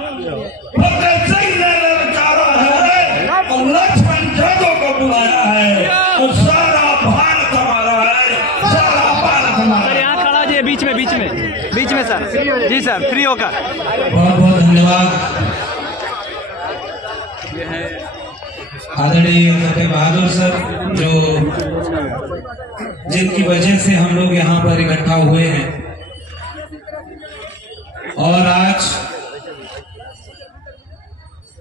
भगत सिंह ने ललकारा है और लक्ष्मण जादव को बुलाया है और सारा भारत हमारा है, सारा भारत हमारा। यहाँ खड़ा जी, बीच में सर जी सर, फ्री होकर। बहुत बहुत धन्यवाद आदरणीय फतेह बहादुर सर, जिनकी वजह से हम लोग यहाँ पर इकट्ठा हुए हैं। और आज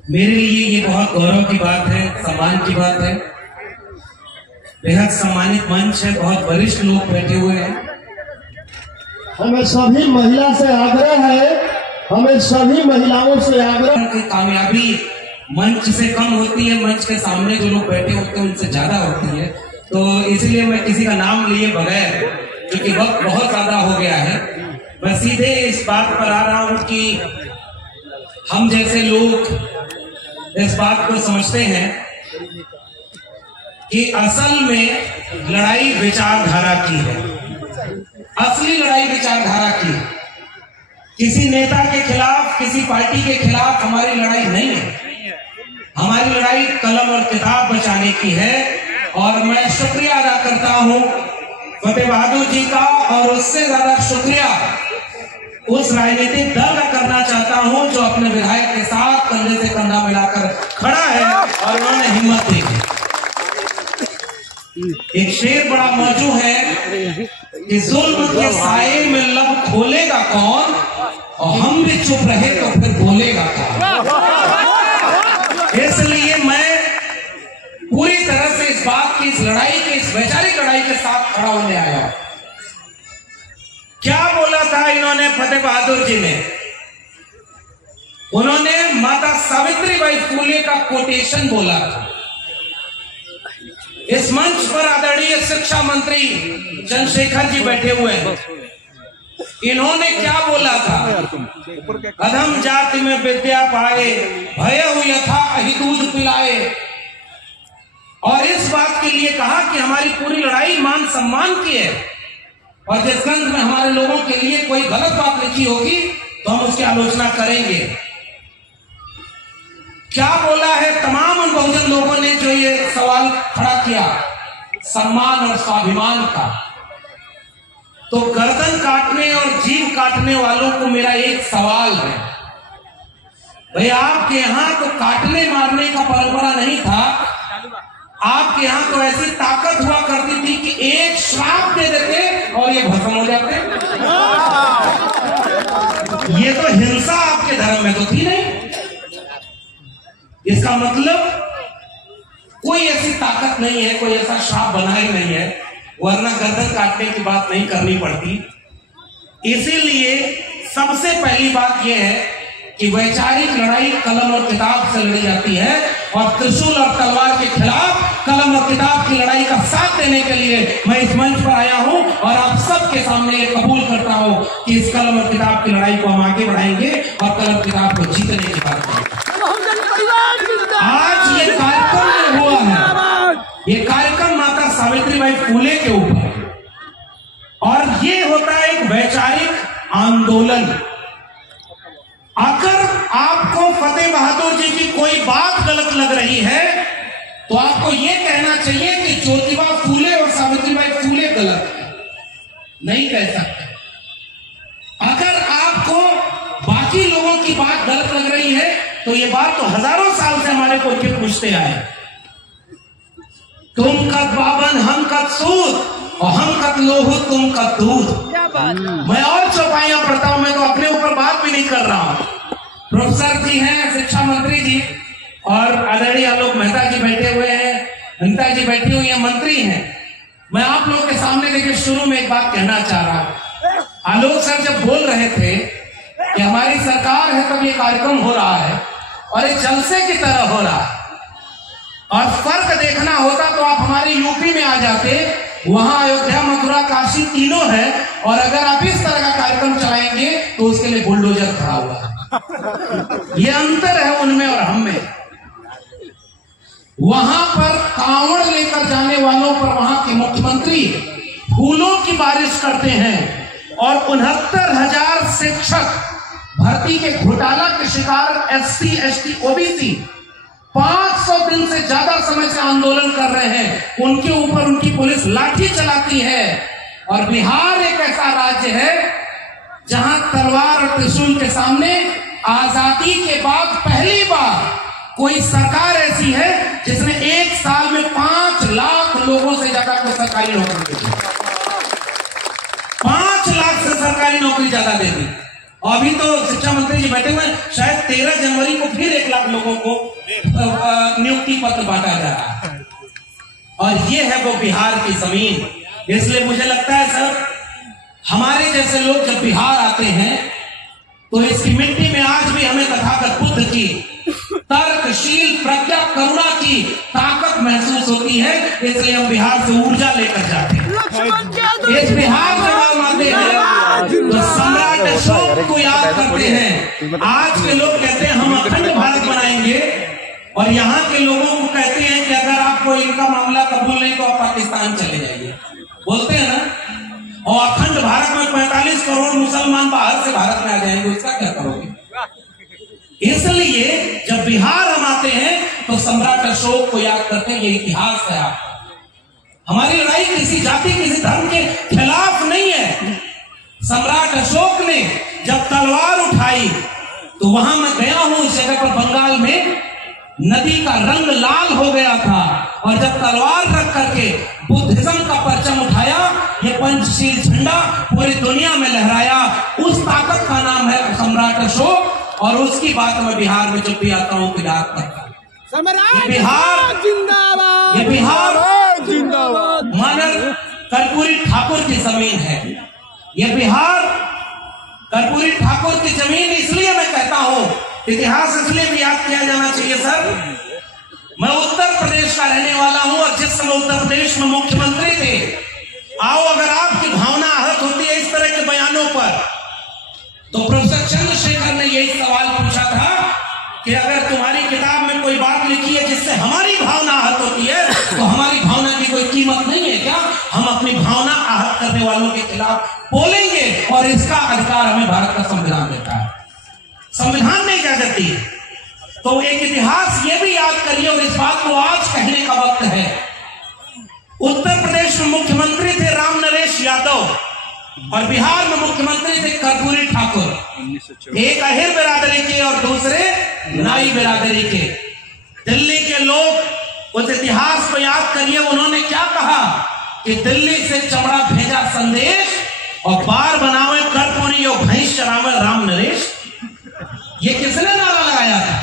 मेरे लिए ये बहुत गौरव की बात है, सम्मान की बात है। बेहद सम्मानित मंच है, बहुत वरिष्ठ लोग बैठे हुए हैं। हमें सभी महिला से आग्रह है, हमें सभी महिलाओं से आग्रह की कामयाबी मंच से कम होती है, मंच के सामने जो लोग बैठे होते हैं उनसे ज्यादा होती है। तो इसलिए मैं किसी का नाम लिए बगैर, क्योंकि वक्त बहुत ज्यादा हो गया है, मैं सीधे इस बात पर आ रहा हूं कि हम जैसे लोग इस बात को समझते हैं कि असल में लड़ाई विचारधारा की है। असली लड़ाई विचारधारा की है। किसी नेता के खिलाफ, किसी पार्टी के खिलाफ हमारी लड़ाई नहीं है। हमारी लड़ाई कलम और किताब बचाने की है। और मैं शुक्रिया अदा करता हूं फतेह बहादुर जी का, और उससे ज्यादा शुक्रिया उस राजनीतिक दल का करना चाहता हूं जो अपने विधायक के साथ कंधे से कंधा मिलाकर खड़ा है और उन्होंने हिम्मत दी। एक शेर बड़ा मौजू है कि जुल्म के साए में लब खोलेगा कौन, और हम भी चुप रहे तो फिर बोलेगा कौन। इसलिए मैं पूरी तरह से इस बात की, इस लड़ाई के, इस वैचारिक लड़ाई के साथ खड़ा होने आया। क्या बोला था इन्होंने, फतेह बहादुर जी ने? उन्होंने माता सावित्रीबाई फुले का कोटेशन बोला था। इस मंच पर आदरणीय शिक्षा मंत्री चंद्रशेखर जी बैठे हुए हैं। इन्होंने क्या बोला था? अधम जाति में विद्या पाए, भयउ यथा अहि दूध पिलाए। और इस बात के लिए कहा कि हमारी पूरी लड़ाई मान सम्मान की है, और जिस ग्रंथ में हमारे लोगों के लिए कोई गलत बात लिखी होगी तो हम उसकी आलोचना करेंगे। क्या बोला है तमाम उन बहुजन लोगों ने जो ये सवाल खड़ा किया सम्मान और स्वाभिमान का? तो गर्दन काटने और जीभ काटने वालों को मेरा एक सवाल है, भाई आपके यहां तो काटने मारने का परंपरा नहीं था, आपके यहां तो ऐसी ताकत हुआ करती थी कि एक श्राप दे देते और ये भस्म हो जाते। ये तो हिंसा आपके धर्म में तो थी नहीं। इसका मतलब कोई ऐसी ताकत नहीं है, कोई ऐसा श्राप बना ही नहीं है, वरना गर्दन काटने की बात नहीं करनी पड़ती। इसीलिए सबसे पहली बात यह है कि वैचारिक लड़ाई कलम और किताब से लड़ी जाती है, और त्रिशूल और तलवार के खिलाफ कलम और किताब की लड़ाई का साथ देने के लिए मैं इस मंच पर आया हूं, और आप सबके सामने कबूल करता हूं कि इस कलम और किताब की लड़ाई को हम आगे बढ़ाएंगे और कलम किताब को जीतने की बात करेंगे। आज ये कार्यक्रम हुआ है, ये कार्यक्रम माता सावित्रीबाई फुले के ऊपर, और ये होता है एक वैचारिक आंदोलन। अगर आपको फतेह बहादुर जी की कोई बात गलत लग रही है तो आपको यह कहना चाहिए कि ज्योतिबा फुले और सावित्रीबाई फुले गलत है, नहीं कह सकते। अगर आपको बाकी लोगों की बात गलत लग रही है तो ये बात तो हजारों साल से हमारे को पूछते आए, तुम कद बाबन हम कद सूद और हम कद लोहू तुम कद दूध। मैं और चौपाइयां पढ़ता हूं, मैं तो अपने ऊपर बात भी नहीं कर रहा हूं। प्रोफेसर जी हैं, शिक्षा मंत्री जी, और आदरणीय आलोक मेहता जी बैठे हुए हैं, अनिता जी बैठी हुई हैं, मंत्री हैं। मैं आप लोगों के सामने देखिए शुरू में एक बात कहना चाह रहा हूं। आलोक सर जब बोल रहे थे कि हमारी सरकार है तब ये कार्यक्रम हो रहा है, और एक जलसे की तरह हो रहा है, और फर्क देखना होता तो आप हमारे यूपी में आ जाते, वहां अयोध्या मथुरा काशी तीनों है, और अगर आप इस तरह का कार्यक्रम चलाएंगे तो उसके लिए बुलडोजर खड़ा हुआ है। ये अंतर है उनमें और हम में। वहां पर कांवड़ लेकर जाने वालों पर वहां के मुख्यमंत्री फूलों की बारिश करते हैं, और 69,000 शिक्षक भर्ती के घोटाला के शिकार एससी, एसटी, ओबीसी 500 दिन से ज्यादा समय से आंदोलन कर रहे हैं, उनके ऊपर उनकी पुलिस लाठी चलाती है। और बिहार एक ऐसा राज्य है जहां तलवार और त्रिशूल के सामने आजादी के बाद पहली बार कोई सरकार ऐसी है जिसने एक साल में 5 लाख लोगों से ज्यादा को सरकारी नौकरी दी। 5 लाख से सरकारी नौकरी ज्यादा दे दी। और अभी तो शिक्षा मंत्री जी बैठे हुए, शायद 13 जनवरी को फिर 1 लाख लोगों को नियुक्ति पत्र बांटा जा रहा है। और ये है वो बिहार की जमीन। इसलिए मुझे लगता है सर, हमारे जैसे लोग जब बिहार आते हैं तो इसकी मिट्टी में आज भी हमें तथागत बुद्ध की तर्कशील प्रज्ञा, करुणा की ताकत महसूस होती है। इसलिए हम बिहार से ऊर्जा लेकर जाते हैं। इस बिहार से हम आते हैं तो सम्राट अशोक को याद करते हैं। आज के लोग कहते हैं हम अखंड भारत बनाएंगे, और यहाँ के लोगों को कहते हैं कि अगर आपको इनका मामला कबूल नहीं तो आप पाकिस्तान चले जाइए, बोलते हैं ना। और अखंड भारत में 45 करोड़ मुसलमान बाहर से भारत में आ जाएंगे, उसका क्या करोगे? इसलिए जब बिहार हम आते हैं तो सम्राट अशोक को याद करते हैं। ये इतिहास है आपका। हमारी लड़ाई किसी जाति, किसी धर्म के खिलाफ नहीं है। सम्राट अशोक ने जब तलवार उठाई तो वहां मैं गया हूं, उस जगह पर बंगाल में नदी का रंग लाल हो गया था। और जब तलवार रख करके बुद्धिज्म का परचम उठाया, ये पंचशील झंडा पूरी दुनिया में लहराया। उस ताकत का नाम है सम्राट अशोक। और उसकी बात मैं बिहार में जब भी आता हूँ याद करता हूँ। ये बिहार जिंदाबाद, ये बिहार जिंदाबाद मानव कर्पूरी ठाकुर की जमीन है। ये बिहार कर्पूरी ठाकुर की जमीन। इसलिए मैं कहता हूँ इतिहास इसलिए भी याद किया जाना चाहिए सर। मैं उत्तर प्रदेश का रहने वाला हूं, और जिस समय उत्तर प्रदेश में मुख्यमंत्री थे, आओ अगर आपकी भावना आहत होती है इस तरह के बयानों पर, तो प्रोफेसर चंद्रशेखर ने यही सवाल पूछा था कि अगर तुम्हारी किताब में कोई बात लिखी है जिससे हमारी भावना आहत होती है, तो हमारी भावना की कोई कीमत नहीं है क्या? हम अपनी भावना आहत करने वालों के खिलाफ बोलेंगे, और इसका अधिकार हमें भारत का संविधान देता है। संविधान ने इजाजत दी। तो एक इतिहास ये भी याद करिए, और इस बात को आज कहने का वक्त है। उत्तर प्रदेश में मुख्यमंत्री थे राम नरेश यादव, और बिहार में मुख्यमंत्री थे कर्पूरी ठाकुर। एक अहिर बिरादरी के और दूसरे नाई बिरादरी के। दिल्ली के लोग उस इतिहास को याद करिए। उन्होंने क्या कहा कि दिल्ली से चमड़ा भेजा संदेश, और बार बनावे कर्पूरी और भैंस चरावे राम नरेश। ये किसने नारा लगाया था?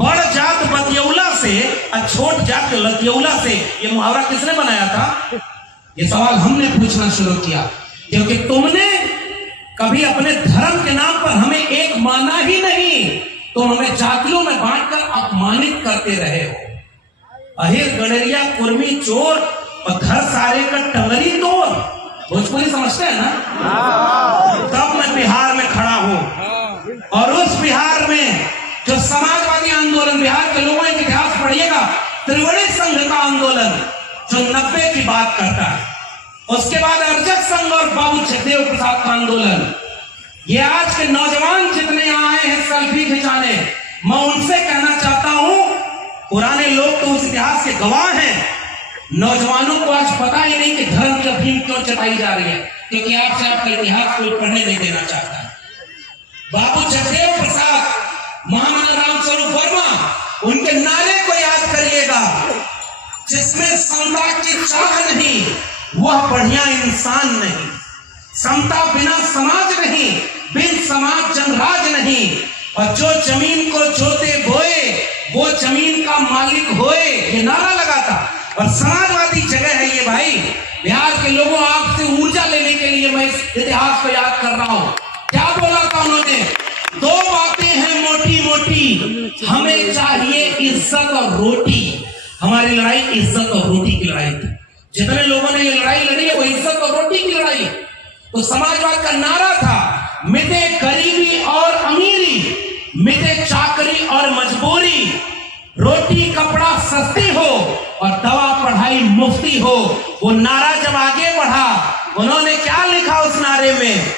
बड़ जात बतियौला से और छोट जात लतियौला से। ये मुहावरा किसने बनाया था? ये सवाल हमने पूछना शुरू किया, क्योंकि तुमने कभी अपने धर्म के नाम पर हमें एक माना ही नहीं। तुम हमें जातियों में बांटकर अपमानित करते रहे हो। अहिर, गडरिया, कुर्मी, चोर और घर सारे का टंगरी तोड़। भोजपुरी समझते हैं ना? तब मैं बिहार में खड़ा हूं, और उस बिहार में जो समाजवादी आंदोलन, बिहार के लोगों का इतिहास पढ़िएगा, त्रिवर्णी संघ का आंदोलन जो 90 की बात करता है, उसके बाद अर्जक संघ और बाबू जगदेव प्रसाद का आंदोलन। ये आज के नौजवान जितने यहाँ आए हैं सेल्फी खिंचाने, मैं उनसे कहना चाहता हूं, पुराने लोग तो उस इतिहास के गवाह हैं। नौजवानों को आज पता ही नहीं कि धर्म की अफीम क्यों चटाई जा रही है, क्योंकि आपसे आपका इतिहास कोई पढ़ने नहीं देना चाहता है। बाबू जगदेव प्रसाद, महामना राम स्वरूप वर्मा, उनके नारे को याद करिएगा, जिसमें समता की चाह नहीं वह बढ़िया इंसान नहीं। समता बिना समाज नहीं, बिन समाज जनराज नहीं। और जो जमीन को जोते बोए वो जमीन का मालिक होए, ये नारा लगा था। और समाजवादी जगह है ये भाई। बिहार के लोगों, आपसे ऊर्जा लेने के लिए मैं इस इतिहास को याद कर रहा हूं। क्या बोला था उन्होंने? 2 बातें हैं मोटी मोटी, हमें चाहिए इज्जत और रोटी। हमारी लड़ाई इज्जत और रोटी की लड़ाई थी। जितने लोगों ने ये लड़ाई लड़ी है वो इज्जत और रोटी की लड़ाई है। तो समाजवाद का नारा था, मिटे गरीबी और अमीरी, मिटे चाकरी और मजबूरी, रोटी कपड़ा सस्ती हो और दवा पढ़ाई मुफ्ती हो। वो नारा जब आगे बढ़ा, उन्होंने क्या लिखा उस नारे में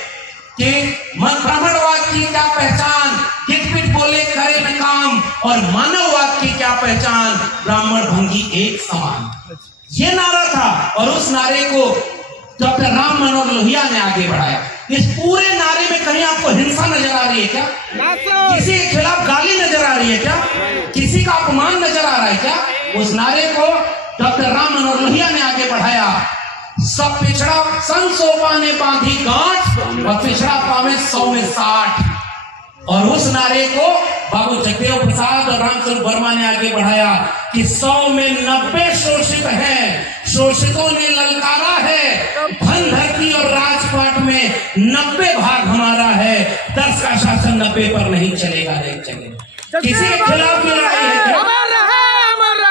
कि ब्राह्मणवाद की क्या पहचान, गिट-पिट बोले करे न काम, और मानववाद की क्या पहचान, ब्राह्मण भंगी एक समान। ये नारा था और उस नारे को डॉक्टर राम मनोहर लोहिया ने आगे बढ़ाया। इस पूरे नारे में कहीं आपको हिंसा नजर आ रही है क्या? किसी के खिलाफ गाली नजर आ रही है क्या? किसी का अपमान नजर आ रहा है क्या? उस नारे को डॉक्टर राम मनोहर लोहिया ने आगे बढ़ाया। सब पिछड़ा सन 100 पाने बांधी गांठ, और पिछड़ा पावे 100 में 60। और उस नारे को बाबू जगदेव प्रसाद और रामचंद्र वर्मा ने आगे बढ़ाया कि 100 में 90 शोषित हैं, शोषितों ने ललकारा है, धन धरती और राजपाट में 90 भाग हमारा है, 10 का शासन 90 पर नहीं चलेगा, नहीं चलेगा। किसी के खिलाफ ये लड़ाई है क्या?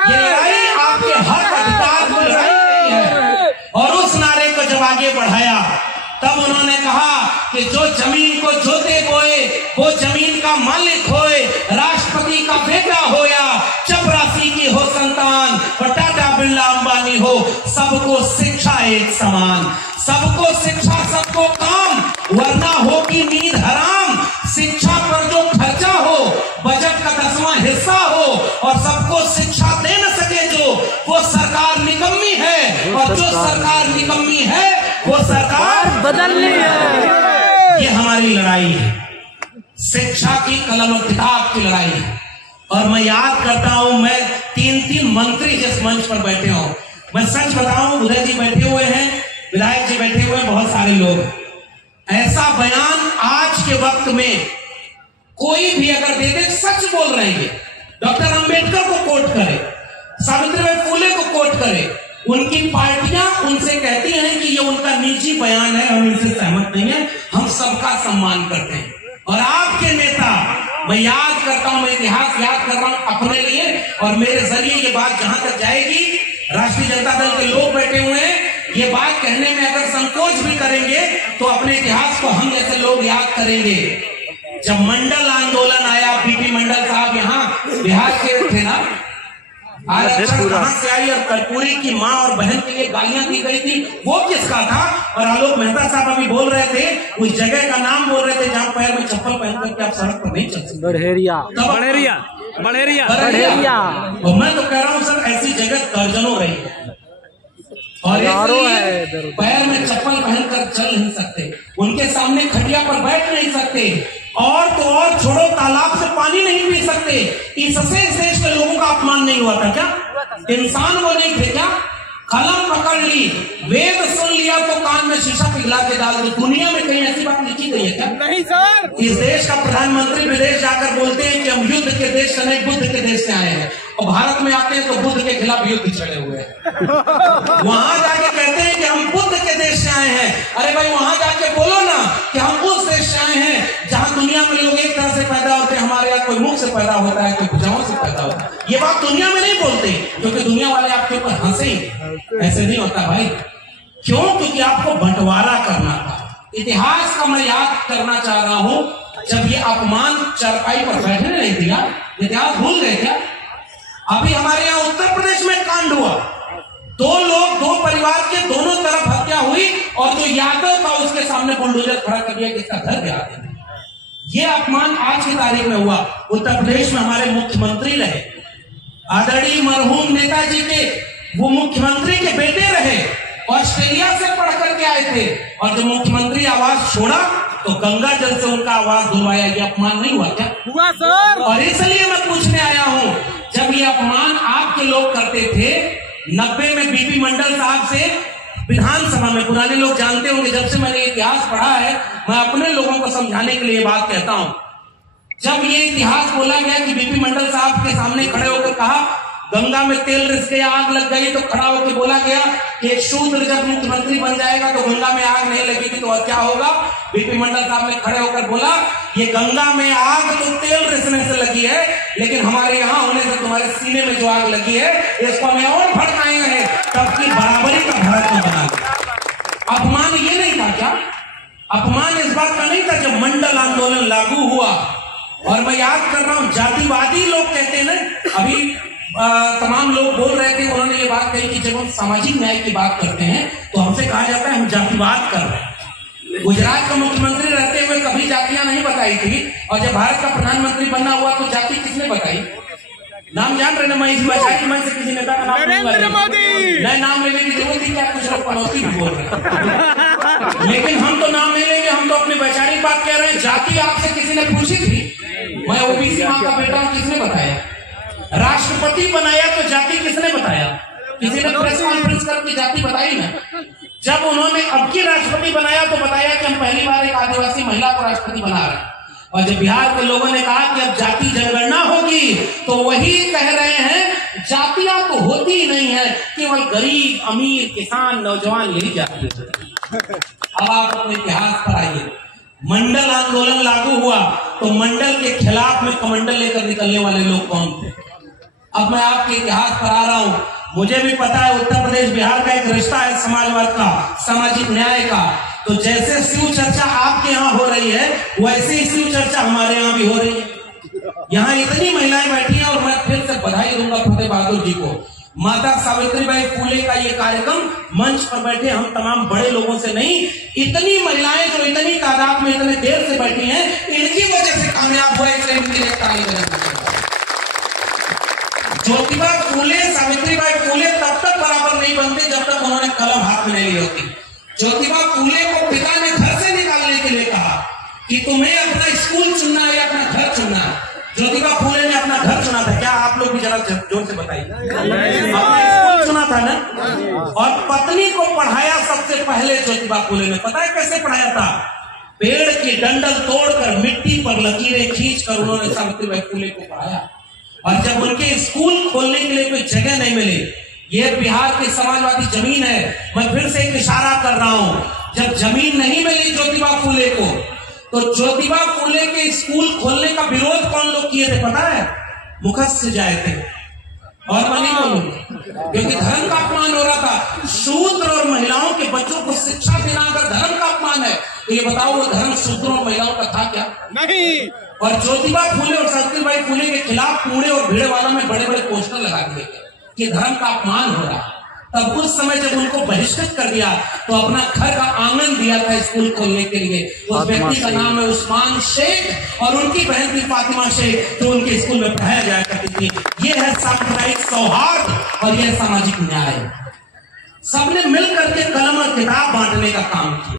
ये लड़ाई आपके हक अधिकार की लड़ाई है। और उस नारे को जब आगे बढ़ाया तब उन्होंने कहा कि जो जमीन को जोते बोए वो जमीन का मालिक होए, राष्ट्रपति का बेटा होया, चपरासी की हो संतान, टाटा बिरला अंबानी हो, सबको शिक्षा एक समान, सबको शिक्षा सबको काम, वरना होगी नींद हराम। शिक्षा पर जो खर्चा हो बजट का 10वां हिस्सा हो, और सबको शिक्षा दे न सके जो, वो सरकार निकम्मी है, और जो सरकार निकम्मी है वो सरकार बदलनी है। ये हमारी लड़ाई है, शिक्षा की कलम और किताब की लड़ाई है। और मैं याद करता हूं, मैं 3 मंत्री जिस मंच पर बैठे हो, मैं सच बताऊं, उदय जी बैठे हुए हैं, विधायक जी बैठे हुए हैं, बहुत सारे लोग, ऐसा बयान आज के वक्त में कोई भी अगर दे दे, सच बोल रहे हैं, डॉक्टर अंबेडकर को कोट करे, सावित्रीबाई फुले को कोट करे, उनकी पार्टियां उनसे कहती हैं कि ये उनका निजी बयान है, हम इनसे सहमत नहीं है, हम सबका सम्मान करते हैं। और आपके नेता, मैं याद करता हूं, मैं इतिहास याद कर रहा हूं अपने लिए, और मेरे जरिए ये बात जहां तक जाएगी, राष्ट्रीय जनता दल के लोग बैठे हुए हैं, ये बात कहने में अगर संकोच भी करेंगे तो अपने इतिहास को हम जैसे लोग याद करेंगे। जब मंडल आंदोलन आया, बीपी मंडल साहब यहाँ बिहार के थे ना, आरक्षण कहां से आई, और कर्पूरी की मां और बहन के लिए गालियां दी गई थी, वो किसका था? और आलोक मेहता साहब अभी बोल रहे थे, उस जगह का नाम बोल रहे थे जहां पैर में चप्पल पहन करके आप सड़क पर नहीं चल सकते, बड़ेरिया। और मैं तो कह रहा हूं सर, ऐसी जगह दर्जनों रही है, और इसलिए पैर में चप्पल पहनकर चल नहीं सकते, उनके सामने खटिया पर बैठ नहीं सकते, और तो और छोड़ो, तालाब से पानी नहीं पी सकते। इससे इस देश के लोगों का अपमान नहीं हुआ था क्या? इंसान वो नहीं थे क्या? कलम पकड़ ली, वेद सुन लिया तो कान में शीशा पिघला के डाल दी। दुनिया में कहीं ऐसी बात लिखी गई है क्या? नहीं सर। इस देश का प्रधानमंत्री विदेश जाकर बोलते हैं कि हम युद्ध के देश से नहीं, बुद्ध के देश से आए हैं, और भारत में आते हैं तो बुद्ध के खिलाफ युद्ध छड़े हुए हैं। वहां जाके कहते हैं कि हम बुद्ध के देश से आए हैं। अरे भाई, वहां जाके बोलो ना कि हम उस देश से आए हैं जहां दुनिया में लोग एक तरह से पैदा होते हैं, हमारे यहाँ कोई मुख से पैदा होता है, कोई भुजाओं से पैदा होता है। ये बात दुनिया में नहीं बोलते, क्योंकि दुनिया वाले आपके ऊपर हंसेंगे। ऐसे नहीं होता भाई। क्यों? क्योंकि आपको बंटवारा करना था। इतिहास का मैं याद करना चाह रहा हूं, जब ये अपमान चरपाई पर बैठने नहीं दिया, इतिहास भूल गए क्या? अभी हमारे यहाँ उत्तर प्रदेश में कांड हुआ, 2 लोग, 2 परिवार के दोनों तरफ हत्या हुई, और जो यादव था उसके सामने बुलडोजर खड़ा कर दिया कि इसका घर गिरा देंगे। ये अपमान आज की तारीख में हुआ। उत्तर प्रदेश में हमारे मुख्यमंत्री रहे, आदरणीय मरहूम नेताजी के वो मुख्यमंत्री के बेटे रहे, ऑस्ट्रेलिया से पढ़ करके आए थे, और जब मुख्यमंत्री आवाज छोड़ा तो गंगा जल से उनका आवाज धुलवाया। ये अपमान नहीं हुआ क्या? हुआ सर। और इसलिए मैं पूछने आया हूं, जब ये अपमान आपके लोग करते थे 90 में बीपी मंडल साहब से विधानसभा में, पुराने लोग जानते होंगे, जब से मैंने इतिहास पढ़ा है, मैं अपने लोगों को समझाने के लिए बात कहता हूं। जब ये इतिहास बोला गया कि बीपी मंडल साहब के सामने खड़े होकर कहा गंगा में तेल रिस गया, आग लग गई, तो खड़ा होकर बोला गया कि एक शूद्र जब मुख्यमंत्री बन जाएगा तो गंगा में आग नहीं लगेगी तो और क्या होगा? बीपी मंडल साहब ने खड़े होकर बोला, ये गंगा में आग तो तेल रिसने से लगी है, लेकिन हमारे यहाँ होने से तुम्हारे सीने में जो आग लगी है इसको हमें और भड़काएंगे, तब की बराबरी का भारत में बना। अपमान ये नहीं था क्या? अपमान इस बात का नहीं था जब मंडल आंदोलन लागू हुआ। और मैं याद कर रहा हूं, जातिवादी लोग कहते हैं ना, अभी तमाम लोग बोल रहे थे, उन्होंने ये बात कही कि जब हम सामाजिक न्याय की बात करते हैं तो हमसे कहा जाता है हम जातिवाद कर रहे हैं। गुजरात का मुख्यमंत्री रहते हुए कभी जातियां नहीं बताई थी, और जब भारत का प्रधानमंत्री बनना हुआ तो जाति किसने बताई? नाम जान रहे ना, मैं इस वैशाली मन से किसी नेता का नाम नरेंद्र मोदी। मैं नाम लेने की जरूरत थी क्या? कुछ लोग पनौती भी बोल रहे हैं, लेकिन हम तो नाम नहीं लेंगे, हम तो अपनी वैचारिक बात कह रहे हैं। जाति आपसे किसी ने पूछी थी? मैं ओबीसी माँ का बेटा हूं, किसने बताया? राष्ट्रपति बनाया तो जाति किसने बताया? किसी ने प्रेस कॉन्फ्रेंस करके जाति बताई ना? जब उन्होंने अब की राष्ट्रपति बनाया तो बताया कि हम पहली बार एक आदिवासी महिला को राष्ट्रपति बना रहे हैं। और जब बिहार के लोगों ने कहा कि अब जाति जनगणना होगी, तो वही कह रहे हैं जातियां तो होती ही नहीं है, केवल गरीब, अमीर, किसान, नौजवान यही जाति है। अब आप अपने इतिहास पर आइए। मंडल आंदोलन लागू हुआ तो मंडल के खिलाफ में कमंडल लेकर निकलने वाले लोग कौन थे? अब मैं आपके इतिहास पर आ रहा हूं। मुझे भी पता है उत्तर प्रदेश बिहार का एक रिश्ता है समाजवाद का, सामाजिक न्याय का। तो जैसे शिव चर्चा आपके यहाँ हो रही है, वैसे ही शिव चर्चा हमारे यहाँ भी हो रही है। यहाँ इतनी महिलाएं बैठी हैं, और मैं फिर से बधाई दूंगा फतेह बहादुर जी को। माता सावित्रीबाई फुले का ये कार्यक्रम, मंच पर बैठे हम तमाम बड़े लोगों से नहीं, इतनी महिलाएं जो इतनी तादाद में इतने देर से बैठी हैं, इनकी वजह से कामयाब हुआ। इसलिए इनके लिए ताली बजाना। ज्योतिबा फुले, सावित्रीबाई फुले तब तक बराबर नहीं बनते जब तक उन्होंने कलम हाथ में नहीं ली होती। ज्योतिबा फुले को पिता ने घर से निकालने के लिए कहा कि तुम्हें अपना स्कूल चुनना है या अपना घर चुनना है। ज्योतिबा फुले ने अपना घर चुना था। क्या आप लोग भी जरा जोर से बताइए? अपना स्कूल चुना था ना। और पत्नी को पढ़ाया सबसे पहले ज्योतिबा फुले ने। पता है कैसे पढ़ाया था? पेड़ की डंडल तोड़कर, मिट्टी पर लकीरें खींचकर उन्होंने सावित्रीबाई फुले को पढ़ाया। और जब उनके स्कूल खोलने के लिए कोई जगह नहीं मिली, ये बिहार की समाजवादी जमीन है, मैं फिर से एक इशारा कर रहा हूं, जब जमीन नहीं मिली ज्योतिबा फुले को, तो ज्योतिबा फुले के स्कूल खोलने का विरोध कौन लोग किए थे पता है? मुखस्य जाए थे। और मैं नहीं बोलूंगा क्योंकि धर्म का अपमान हो रहा था। शूद्र और महिलाओं के बच्चों को शिक्षा देना अगर धर्म का अपमान है, तो ये बताओ वो धर्म शूद्रों और महिलाओं का था क्या? नहीं। और ज्योतिबा फुले और सावित्रीबाई फुले के खिलाफ पुणे और भीड़वाड़ा में बड़े बड़े पोस्टर लगा दिए गए कि धर्म का अपमान हो रहा है। तब उस समय जब उनको बहिष्कृत कर दिया, तो अपना घर का आंगन दिया था स्कूल खोलने के लिए। उस व्यक्ति का नाम है उस्मान शेख, और उनकी बहन थी फातिमा शेख, जो उनके स्कूल में पढ़ाया जाया करती थी। ये है सांप्रदायिक सौहार्द और यह सामाजिक न्याय। सबने मिलकर के कलम और किताब बांटने का काम किया।